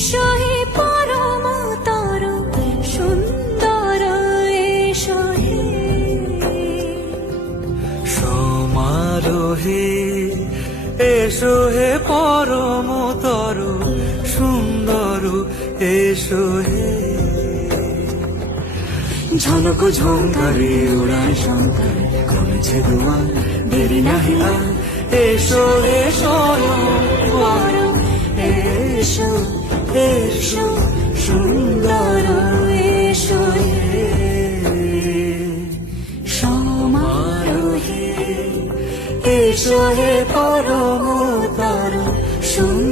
সহি পরমতর সুন্দর সহি সমারোহে এসো হে পরমতর সুন্দর এসো হে। ঝলক ঝঙ্কারে উড়ায় শঙ্কারে খুলেছে দুয়ার দেরি নাহি এসো এসো এসো সুন্দর সমারোহে পরম তার সুন্দর